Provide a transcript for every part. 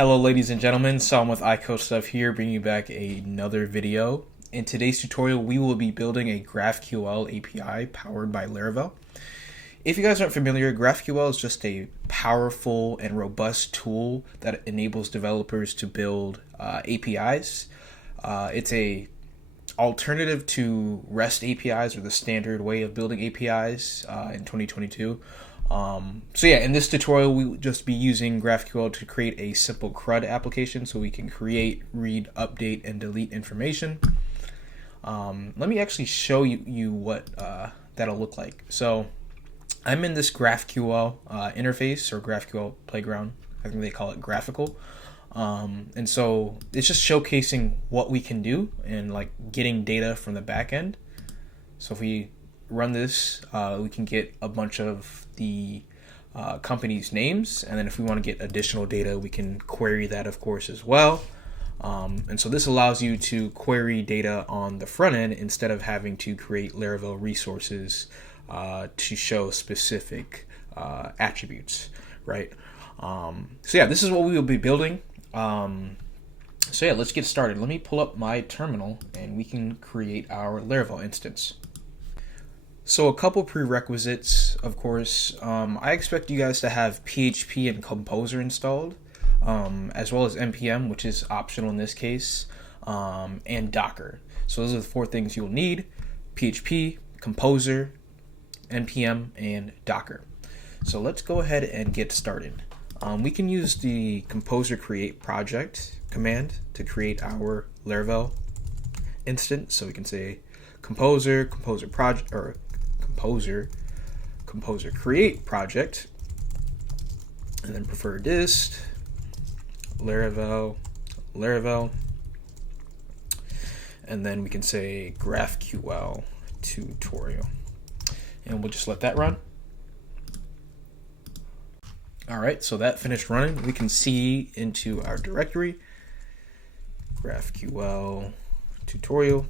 Hello ladies and gentlemen, Sam with iCodeStuff here, bringing you back another video. In today's tutorial, we will be building a GraphQL API powered by Laravel. If you guys aren't familiar, GraphQL is just a powerful and robust tool that enables developers to build APIs. It's a alternative to REST APIs, or the standard way of building APIs in 2022. So yeah, in this tutorial, we will just be using GraphQL to create a simple CRUD application so we can create, read, update, and delete information. Let me actually show you what that'll look like. So I'm in this GraphQL interface, or GraphQL Playground. I think they call it graphical. And so it's just showcasing what we can do and like getting data from the back end. So if we run this, we can get a bunch of the company's names, and then if we want to get additional data, we can query that, of course, as well. And so this allows you to query data on the front end instead of having to create Laravel resources to show specific attributes, right? So yeah, this is what we will be building. So yeah, let's get started. Let me pull up my terminal and we can create our Laravel instance. So a couple prerequisites, of course. I expect you guys to have PHP and Composer installed, as well as NPM, which is optional in this case, and Docker. So those are the four things you'll need: PHP, Composer, NPM, and Docker. So let's go ahead and get started. We can use the Composer create project command to create our Laravel instance. So we can say Composer project, or Composer create project, and then prefer dist Laravel, and then we can say GraphQL tutorial, and we'll just let that run. All right, so that finished running. We can see into our directory, GraphQL tutorial.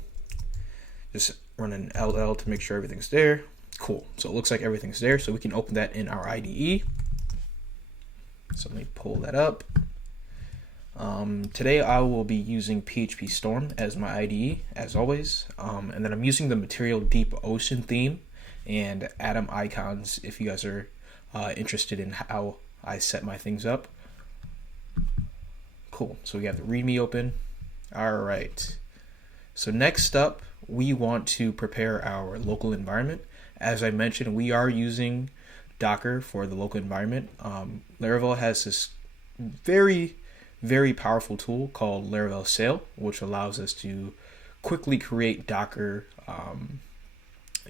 Just run an LL to make sure everything's there. Cool. So it looks like everything's there. So we can open that in our IDE. So let me pull that up. Today I will be using PHPStorm as my IDE, as always. And then I'm using the Material Deep Ocean theme and Atom icons if you guys are interested in how I set my things up. Cool. So we have the README open. All right. So next up, we want to prepare our local environment. As I mentioned, we are using Docker for the local environment. Laravel has this very, very powerful tool called Laravel Sail, which allows us to quickly create Docker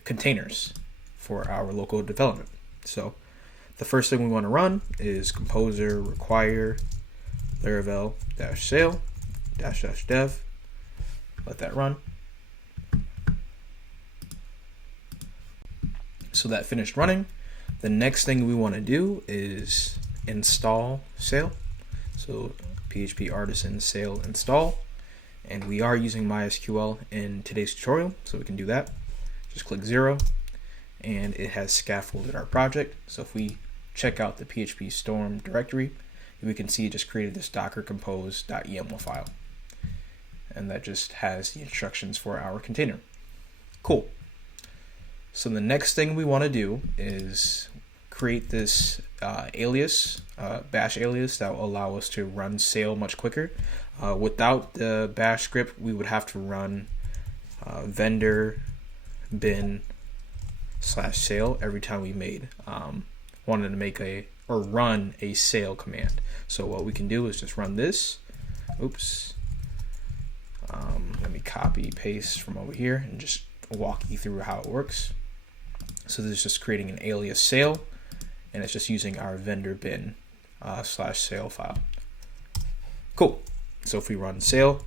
containers for our local development. So the first thing we want to run is composer require Laravel -sail --dev. Let that run. So that finished running. The next thing we want to do is install Sail. So PHP artisan sail install, and we are using MySQL in today's tutorial, so we can do that. Just click 0, and it has scaffolded our project. So if we check out the PHPStorm directory, we can see it just created this docker compose.yaml file, and that just has the instructions for our container. Cool. So the next thing we want to do is create this alias, bash alias, that will allow us to run sail much quicker. Without the bash script, we would have to run vendor bin /sail every time we wanted to make run a sail command. So what we can do is just run this. Oops. Let me copy paste from over here and just walk you through how it works. So this is just creating an alias sail, and it's just using our vendor bin /sail file. Cool. So if we run sail,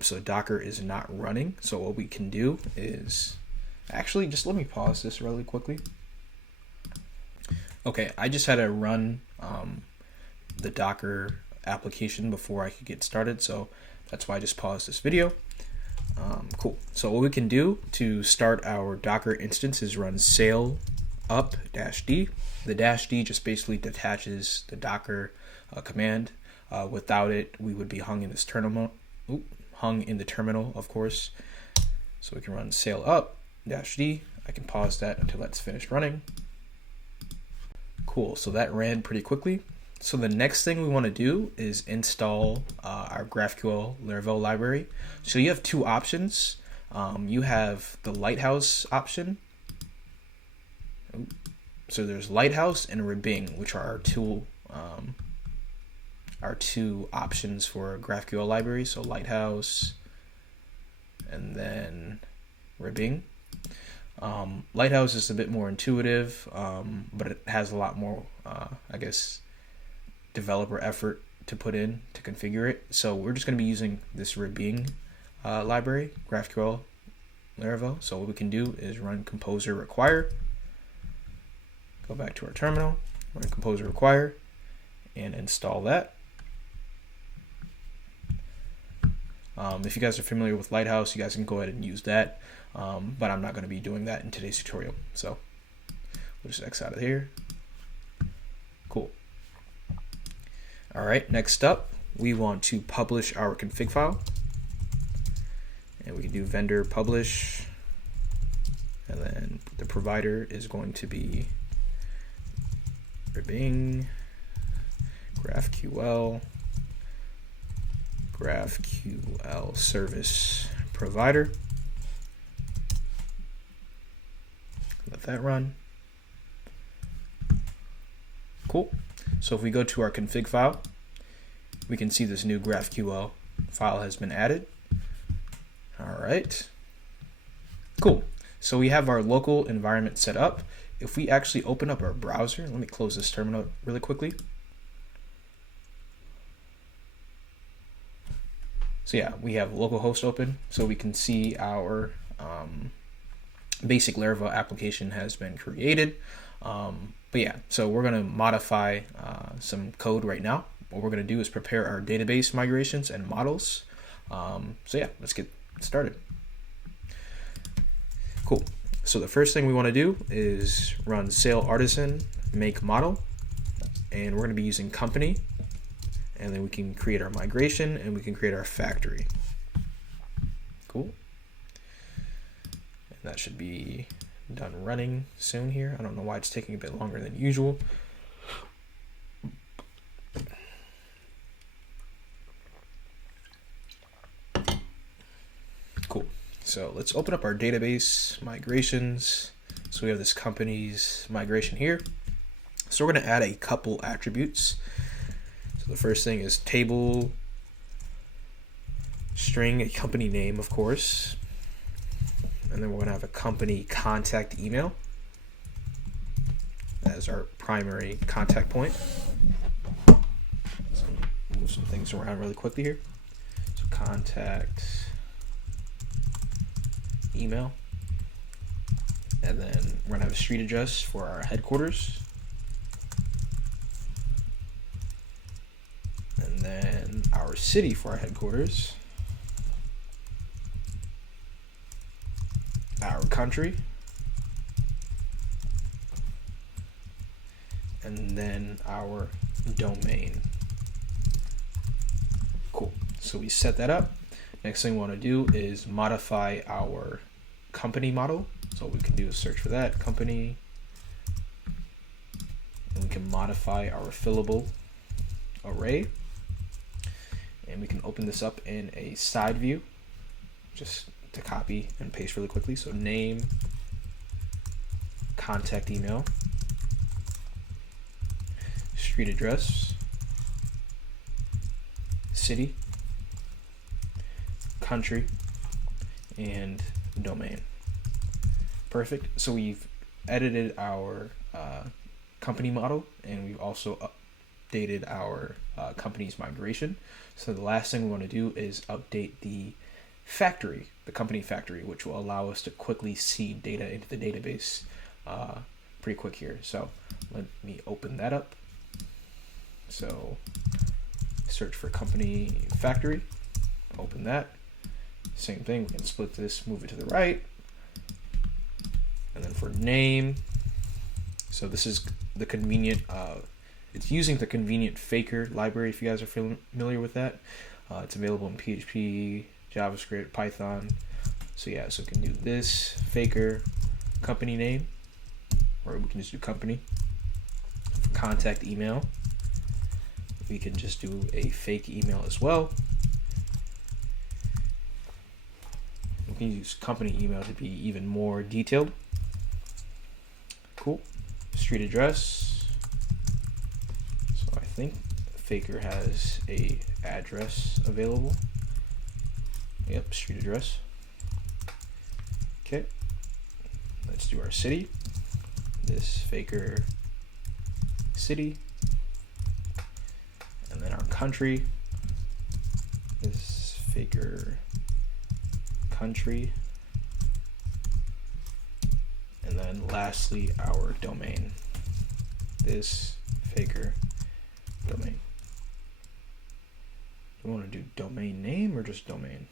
so Docker is not running. So what we can do is, actually, just let me pause this really quickly. Okay, I just had to run the Docker application before I could get started, so that's why I just paused this video. Cool. So what we can do to start our Docker instance is run sail up -d. The -d just basically detaches the Docker command. Without it, we would be hung in this terminal. Hung in the terminal, of course. So we can run sail up -d. I can pause that until that's finished running. Cool, so that ran pretty quickly. So the next thing we want to do is install our GraphQL Laravel library. So you have two options. You have the Lighthouse option. So there's Lighthouse and Ribbing, which are our two options for GraphQL library. So Lighthouse and then Ribbing. Lighthouse is a bit more intuitive, but it has a lot more, I guess, developer effort to put in to configure it. So we're just going to be using this Ribbing library, GraphQL Laravel. So what we can do is run composer require, go back to our terminal, run composer require, and install that. If you guys are familiar with Lighthouse, you guys can go ahead and use that, but I'm not going to be doing that in today's tutorial. So we'll just X out of here. Cool. All right, next up, we want to publish our config file. And we can do vendor publish, and then the provider is going to be Ribbing, GraphQL service provider. Let that run. Cool. So if we go to our config file, we can see this new GraphQL file has been added. All right. Cool. So we have our local environment set up. If we actually open up our browser, let me close this terminal really quickly. So yeah, we have localhost open, so we can see our basic Laravel application has been created. But yeah, so we're going to modify some code right now. What we're going to do is prepare our database migrations and models. So yeah, let's get started. Cool. So the first thing we want to do is run sail artisan make model, and we're going to be using company. And then we can create our migration and we can create our factory. Cool. And that should be done running soon here. I don't know why it's taking a bit longer than usual. Cool. So let's open up our database migrations. So we have this company's migration here. So we're going to add a couple attributes. The first thing is table string, a company name, of course. And then we're going to have a company contact email as our primary contact point. So move some things around really quickly here. So contact email. And then we're going to have a street address for our headquarters. And then our city for our headquarters, our country, and then our domain. Cool. So we set that up. Next thing we want to do is modify our company model. So what we can do is search for that, company, and we can modify our fillable array. And we can open this up in a side view, just to copy and paste really quickly. So name, contact email, street address, city, country, and domain. Perfect. So we've edited our company model, and we've also updated our company's migration. So the last thing we want to do is update the factory, the company factory, which will allow us to quickly see data into the database pretty quick here. So let me open that up. So search for company factory, open that. Same thing, we can split this, move it to the right. And then for name, So this is the convenient, it's using the convenient faker library, if you guys are familiar with that. It's available in PHP, JavaScript, Python. So yeah, so we can do this faker company name, or we can just do company. Contact email, we can just do a fake email as well. We can use company email to be even more detailed. Cool. Street address. So I think faker has a address available. Yep, street address. Okay. Let's do our city. This faker city. And then our country. This faker country. And then lastly, our domain. This faker domain. Do we want to do domain name or just domain?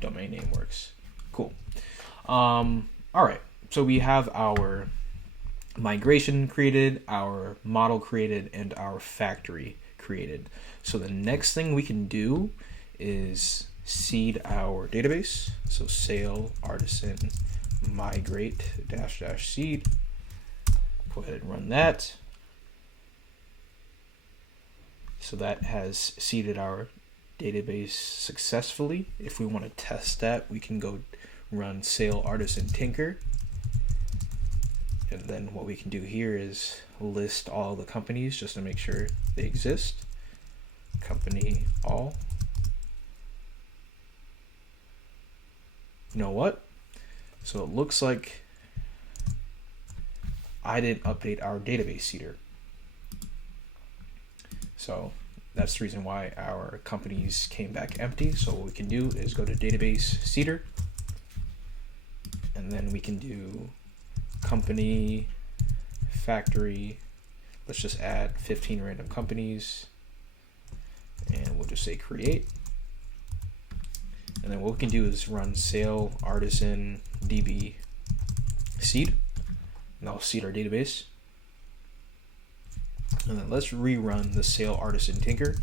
Domain name works. Cool. All right. So we have our migration created, our model created, and our factory created. So the next thing we can do is seed our database. So sail artisan migrate -- seed. Go ahead and run that. So that has seeded our database successfully. If we want to test that, we can go run sail artisan tinker. And then what we can do here is list all the companies just to make sure they exist. Company all. You know what? So it looks like I didn't update our database seeder. So that's the reason why our companies came back empty. So what we can do is go to database seeder, and then we can do company factory. Let's just add 15 random companies, and we'll just say create. And then what we can do is run sail artisan db seed, and that'll seed our database. And then let's rerun the sail artisan tinker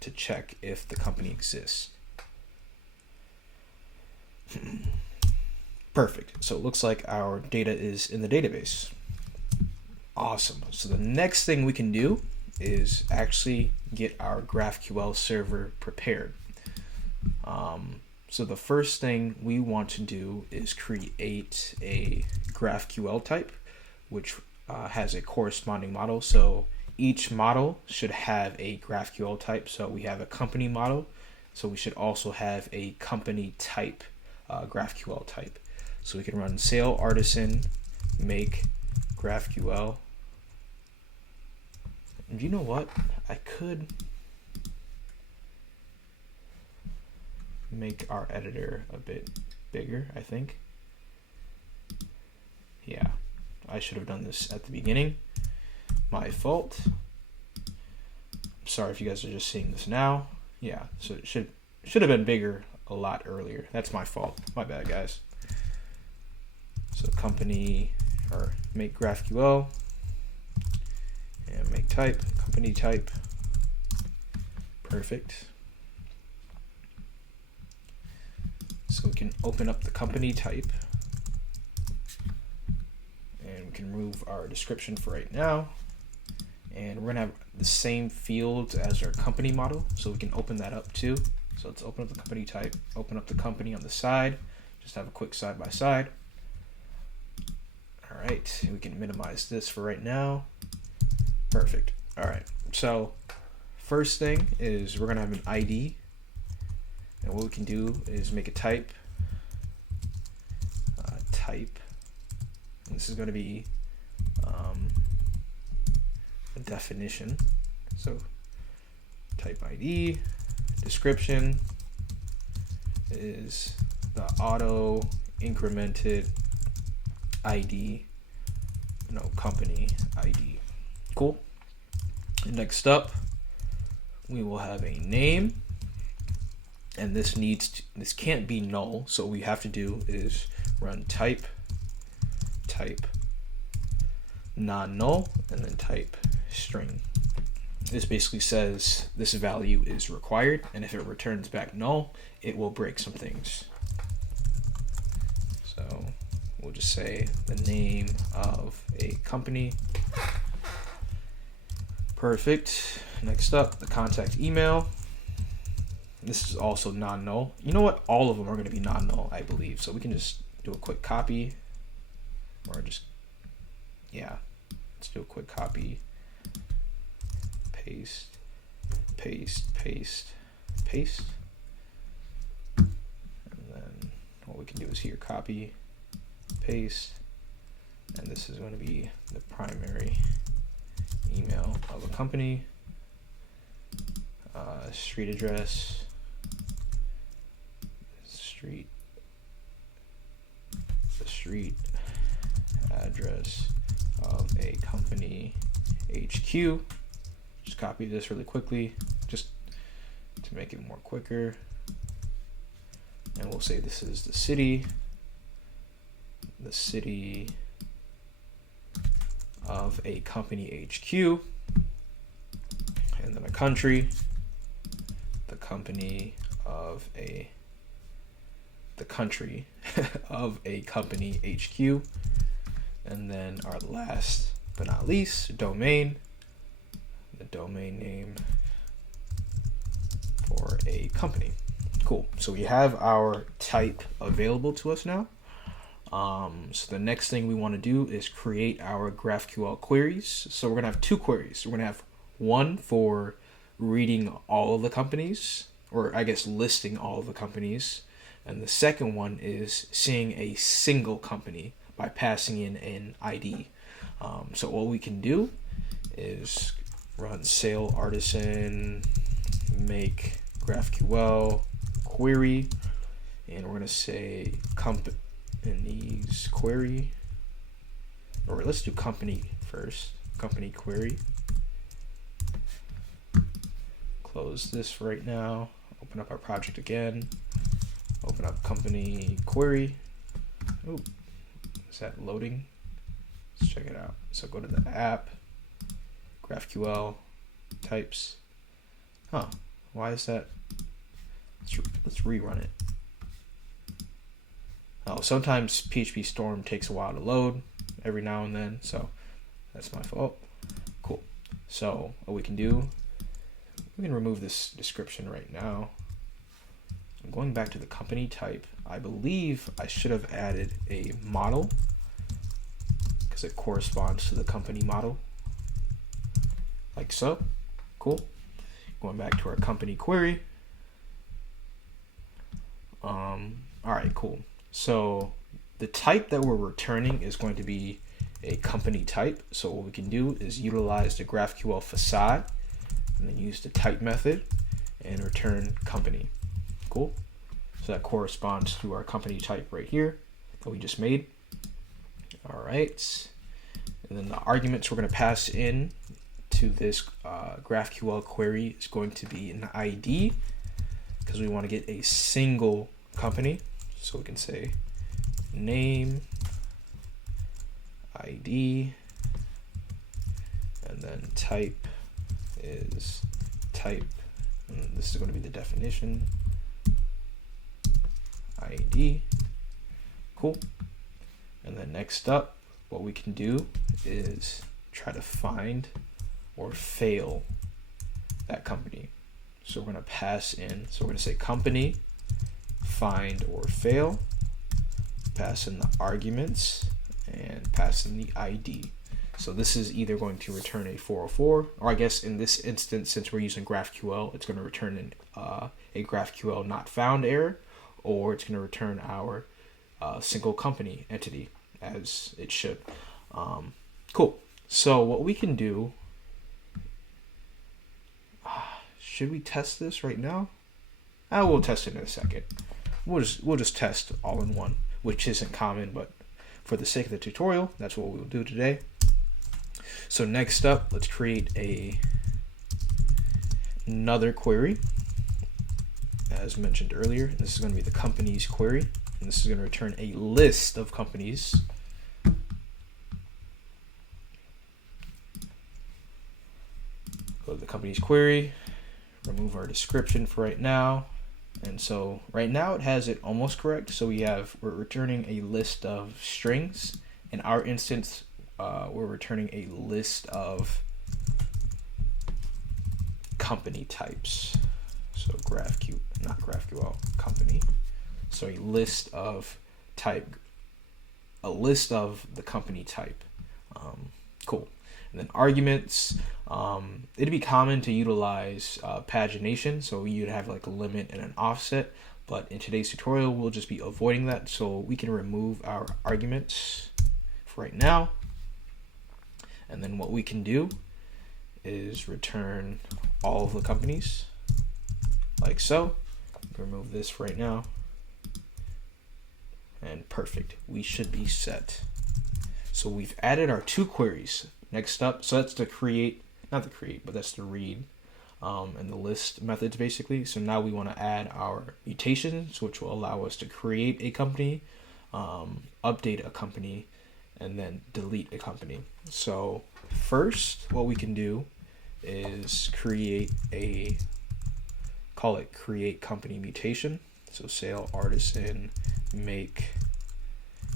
to check if the company exists. Perfect. So it looks like our data is in the database. Awesome. So the next thing we can do is actually get our GraphQL server prepared. So the first thing we want to do is create a GraphQL type, which has a corresponding model. So each model should have a GraphQL type. So we have a company model, so we should also have a company type GraphQL type. So we can run sail artisan make GraphQL. And you know what? I could make our editor a bit bigger, I think. Yeah, I should have done this at the beginning. My fault. I'm sorry if you guys are just seeing this now. Yeah, so it should have been bigger a lot earlier. That's my fault. My bad, guys. So company, or make GraphQL, and make type, company type. Perfect. So we can open up the company type, and we can remove our description for right now. And we're gonna have the same fields as our company model, so we can open that up too. So let's open up the company type, open up the company on the side, just have a quick side by side. All right, we can minimize this for right now. Perfect. All right, so first thing is we're gonna have an ID. And what we can do is make a type. And this is going to be a definition. So type ID. Description is the auto incremented ID, company ID. Cool. And next up, we will have a name. and this can't be null. So what we have to do is run type non-null, and then type string. This basically says this value is required, and if it returns back null, it will break some things. So we'll just say the name of a company. Perfect. Next up, the contact email. This is also non-null. You know what? All of them are going to be non-null, I believe. So we can just do a quick copy, or just, yeah, let's do a quick copy, paste, paste, paste, paste. And then what we can do is here, copy, paste, and this is going to be the primary email of a company, street address, the street address of a company HQ. Just copy this really quickly, just to make it more quicker. And we'll say this is the city of a company HQ, and then a country, the country of a company HQ, and then our last but not least, domain, the domain name for a company. Cool. So we have our type available to us now. So the next thing we want to do is create our GraphQL queries. So we're going to have two queries. We're going to have one for reading all of the companies, or I guess listing all of the companies. And the second one is seeing a single company by passing in an ID. So what we can do is run sale artisan make GraphQL query, and we're going to say companies query, or let's do company first, company query. Close this right now, open up our project again, open up company query. Oh, is that loading? Let's check it out. So go to the app, GraphQL types. Huh, why is that? Let's rerun it. Oh, sometimes PHPStorm takes a while to load every now and then, so that's my fault. Cool. So what we can do, we can remove this description right now. I'm going back to the company type. I believe I should have added a model because it corresponds to the company model, like so. Cool. Going back to our company query. All right, cool. So the type that we're returning is going to be a company type. So what we can do is utilize the GraphQL facade and then use the type method and return company. Cool. So that corresponds to our company type right here that we just made. All right. And then the arguments we're going to pass in to this GraphQL query is going to be an ID, because we want to get a single company. So we can say name, ID, and then type is type. And this is going to be the definition, ID. Cool. And then next up, what we can do is try to find or fail that company. So we're going to pass in, so we're going to say company, find or fail, pass in the arguments, and pass in the ID. So this is either going to return a 404, or I guess in this instance, since we're using GraphQL, it's going to return a GraphQL not found error, or it's going to return our single company entity as it should. Cool. So what we can do, should we test this right now? We'll test it in a second. We'll just test all in one, which isn't common, but for the sake of the tutorial, that's what we'll do today. So next up, let's create another query. as mentioned earlier. This is going to be the company's query, and this is going to return a list of companies. Go to the company's query, remove our description for right now. And so right now it has it almost correct. So we're returning a list of strings. In our instance, we're returning a list of company types. So not GraphQL, company. So a list of the company type. Cool. And then arguments, it'd be common to utilize pagination, so you'd have like a limit and an offset, but in today's tutorial we'll just be avoiding that, so we can remove our arguments for right now. And then what we can do is return all of the companies, like so. Remove this for right now, and perfect, we should be set. So we've added our 2 queries. Next up, so that's the create, not the create, but that's the read and the list methods basically. So now we want to add our mutations, which will allow us to create a company, update a company, and then delete a company. So first, what we can do is call it create company mutation. So sale artisan make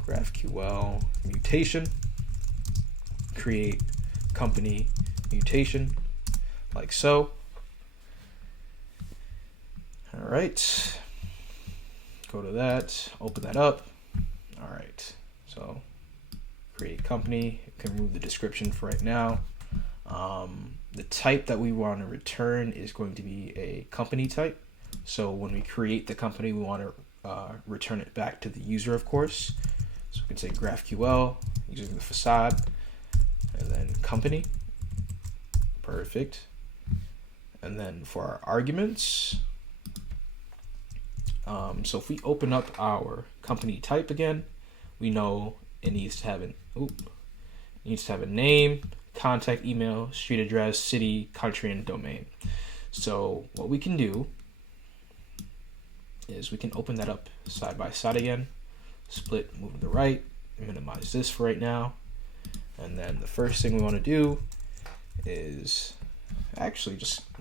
GraphQL mutation, create company mutation, like so. All right, go to that, open that up. All right, so create company, you can remove the description for right now. The type that we want to return is going to be a company type. So when we create the company, we want to return it back to the user, of course. So we can say GraphQL using the facade, and then company. Perfect. And then for our arguments, so if we open up our company type again, we know it needs to have a name, contact email, street address, city, country, and domain. So what we can do is we can open that up side by side again, split, move to the right, minimize this for right now. And then the first thing we want to do is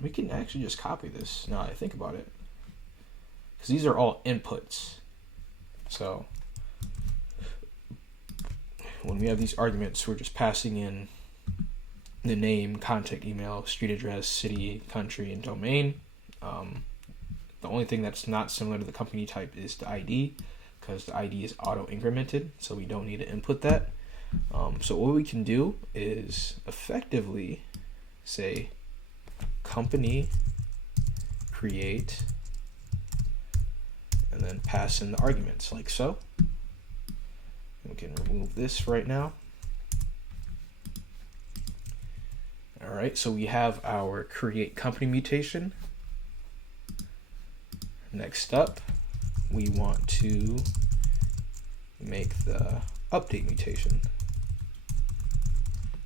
we can actually just copy this now that I think about it, because these are all inputs. So when we have these arguments, we're just passing in the name, contact email, street address, city, country, and domain. The only thing that's not similar to the company type is the ID, because the ID is auto incremented, so we don't need to input that. So what we can do is effectively say company create, and then pass in the arguments like so. We can remove this right now. All right, so we have our create company mutation. Next up, we want to make the update mutation.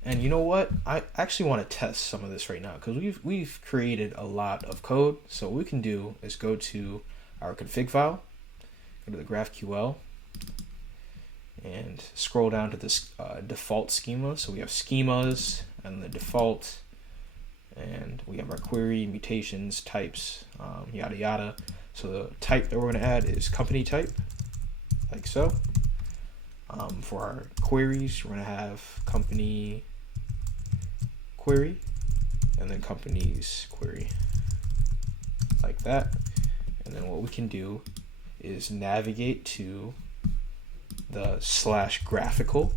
And you know what? I actually want to test some of this right now, because we've created a lot of code. So what we can do is go to our config file, go to the GraphQL, and scroll down to this default schema. So we have schemas and the default, and we have our query, mutations, types, yada yada. So the type that we're going to add is company type, like so. For our queries, we're going to have company query, and then company's query, like that. And then what we can do is navigate to the /graphical,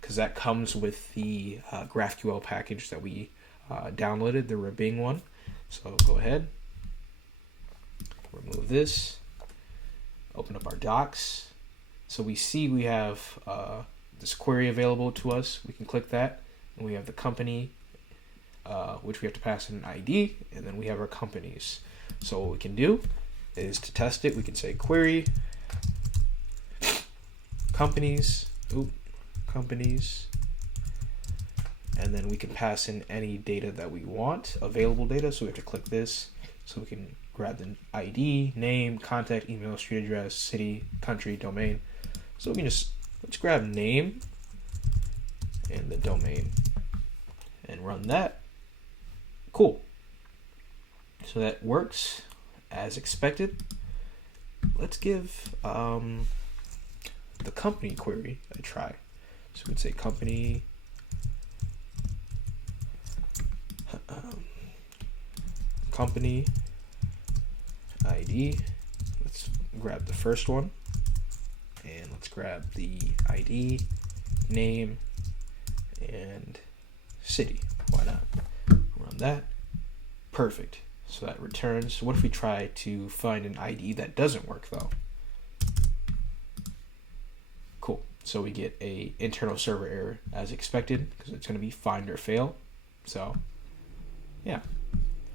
because that comes with the GraphQL package that we downloaded, the ribbing one. So go ahead, remove this, open up our docs. So we see we have this query available to us. We can click that, and we have the company, which we have to pass in an ID, and then we have our companies. So what we can do is to test it, we can say query companies, and then we can pass in any data that we want, available data. So we have to click this, so we can grab the ID, name, contact, email, street address, city, country, domain. So we can just, let's grab name and the domain and run that. Cool. So that works as expected. Let's give the company query a try. So we'd say company company ID. Let's grab the first one and let's grab the ID, name, and city. Why not? Run that. Perfect. So that returns. What if we try to find an ID that doesn't work though? Cool. So we get a internal server error as expected because it's going to be find or fail. So yeah.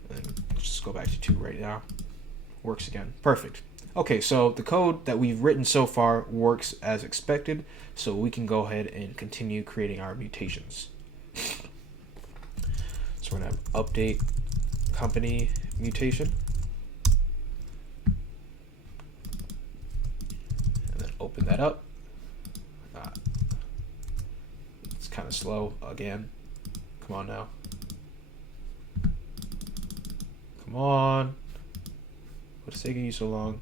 And let's just go back to 2 right now. Works again. Perfect. Okay, so the code that we've written so far works as expected. So we can go ahead and continue creating our mutations. So we're going to have update company mutation. And then open that up. It's kind of slow again. Come on now. Come on. What's taking you so long?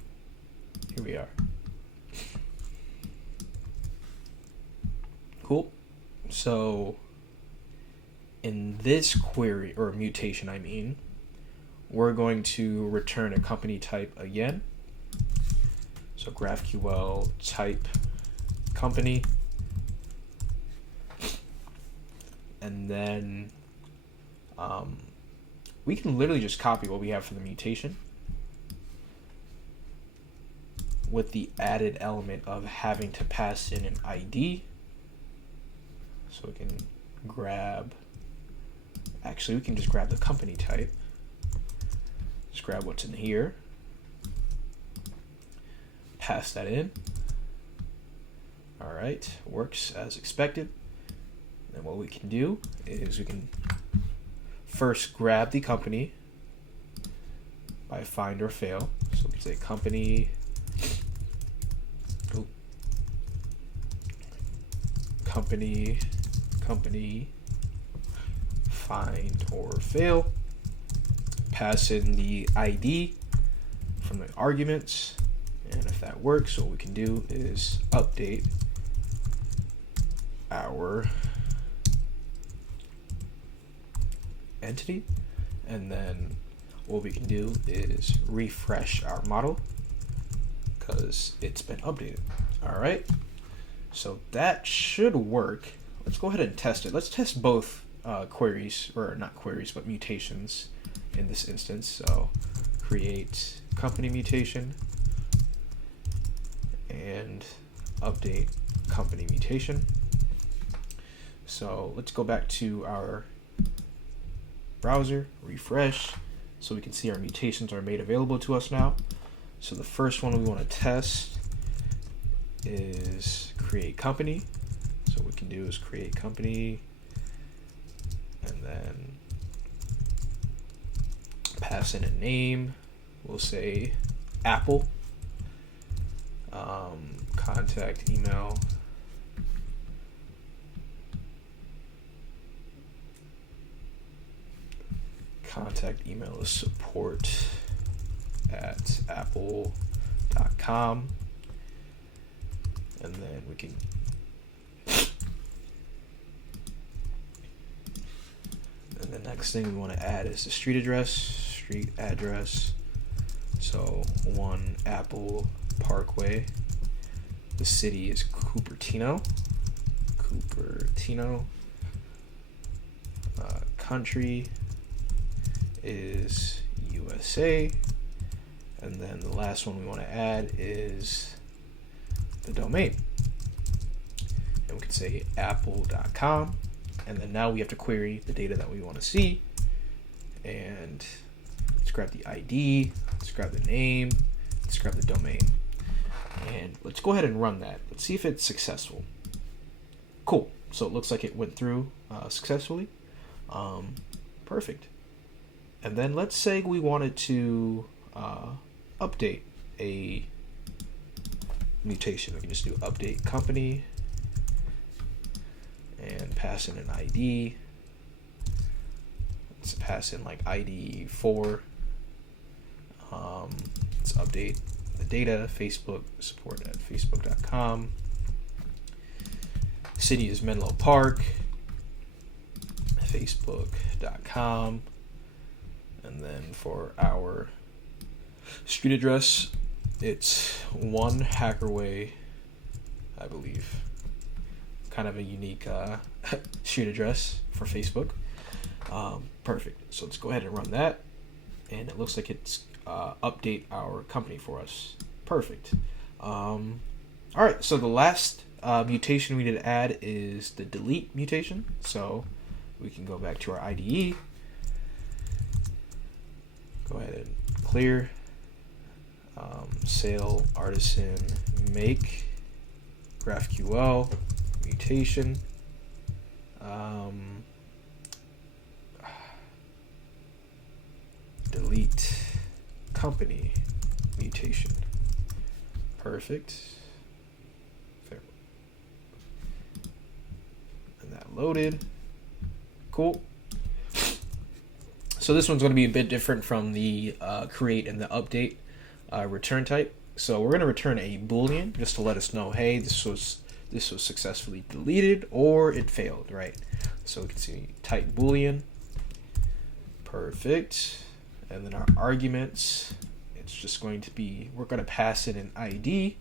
Here we are. Cool. So in this query, or mutation I mean, we're going to return a company type again. So GraphQL type company. And then we can literally just copy what we have for the mutation with the added element of having to pass in an ID. So we can grab, actually we can just grab the company type. Just grab what's in here, pass that in. All right, works as expected. And what we can do is we can first grab the company by find or fail. So we can say company, company, find or fail. Pass in the ID from the arguments. And if that works, what we can do is update our entity, and then what we can do is refresh our model because it's been updated. All right, so that should work. Let's go ahead and test it. Let's test both queries, or not queries, but mutations in this instance. So create company mutation and update company mutation. So let's go back to our browser, refresh, so we can see our mutations are made available to us now. So the first one we want to test is create company. So what we can do is create company and then pass in a name. We'll say Apple. Contact email. Contact email is support@apple.com. And then we can and the next thing we want to add is the street address. So 1 Apple Parkway. The city is Cupertino. Country is USA. And then the last one we want to add is the domain. And we can say apple.com. And then now we have to query the data that we want to see. And let's grab the ID, let's grab the name, let's grab the domain. And let's go ahead and run that. Let's see if it's successful. Cool. So it looks like it went through successfully. Perfect. And then let's say we wanted to update a mutation. We can just do update company and pass in an ID. Let's pass in like ID 4. Let's update the data. Facebook support at facebook.com. City is Menlo Park. Facebook.com. And then for our street address, it's 1 Hackerway, I believe. Kind of a unique street address for Facebook. Perfect. So let's go ahead and run that. And it looks like it's update our company for us. Perfect. All right. So the last mutation we need to add is the delete mutation. So we can go back to our IDE. Go ahead and clear. Sale artisan make GraphQL mutation. Delete company mutation. Perfect. There. And that loaded. Cool. So this one's going to be a bit different from the create and the update return type. So we're going to return a Boolean just to let us know, hey, this was successfully deleted or it failed, right? So we can see type Boolean. Perfect. And then our arguments, it's just going to be, we're going to pass in an ID.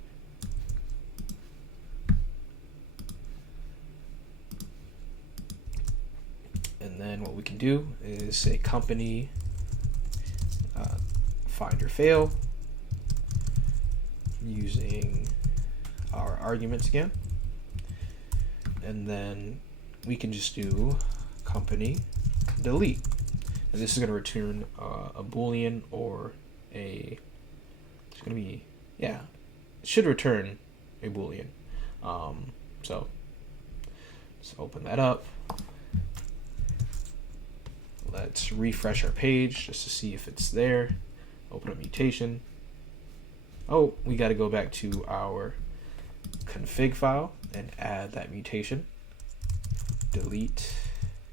And then what we can do is say company find or fail using our arguments again. And then we can just do company delete. And this is going to return a Boolean or it's going to be, yeah, it should return a Boolean. So let's open that up. Let's refresh our page just to see if it's there. Open up mutation. Oh, we got to go back to our config file and add that mutation. Delete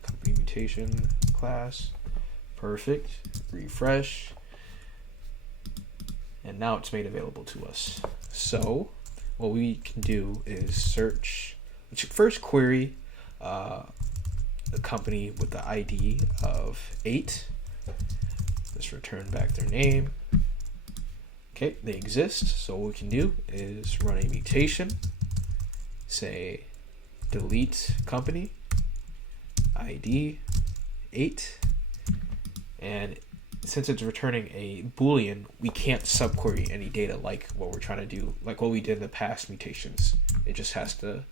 company mutation class. Perfect. Refresh. And now it's made available to us. So what we can do is search, first query the company with the ID of 8. Let's return back their name. Okay, they exist. So what we can do is run a mutation. Say delete company ID 8. And since it's returning a Boolean, we can't subquery any data like what we're trying to do, like what we did in the past mutations. It just has to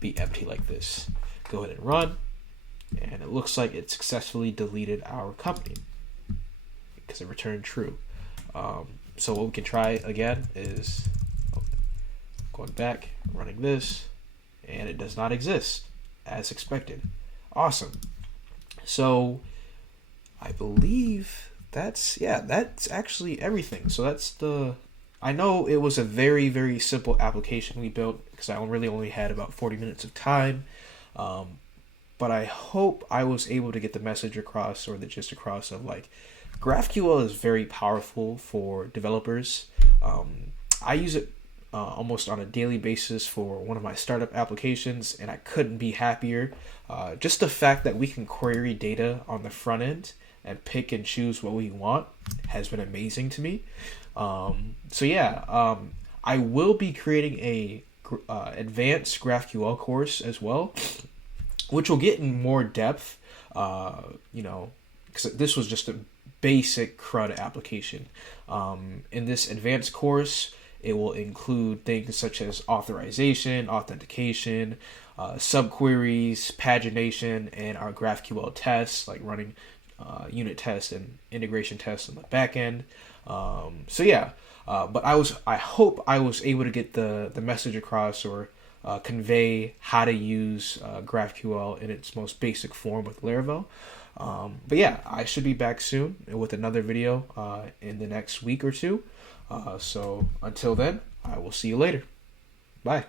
be empty like this. Go ahead and run. And it looks like it successfully deleted our company because it returned true. So what we can try again is going back, running this, and it does not exist as expected. Awesome. So I believe that's actually everything. So I know it was a very, very simple application we built because I really only had about 40 minutes of time. But I hope I was able to get the message across, or the gist across, of like GraphQL is very powerful for developers. I use it almost on a daily basis for one of my startup applications, and I couldn't be happier. Just the fact that we can query data on the front end and pick and choose what we want has been amazing to me. So yeah, I will be creating a advanced GraphQL course as well, which will get in more depth, because this was just a basic CRUD application. In this advanced course, it will include things such as authorization, authentication, subqueries, pagination, and our GraphQL tests, like running unit tests and integration tests on the back end. So yeah, but I hope I was able to get the message across, or convey how to use GraphQL in its most basic form with Laravel. But yeah, I should be back soon with another video in the next week or two. So until then, I will see you later. Bye.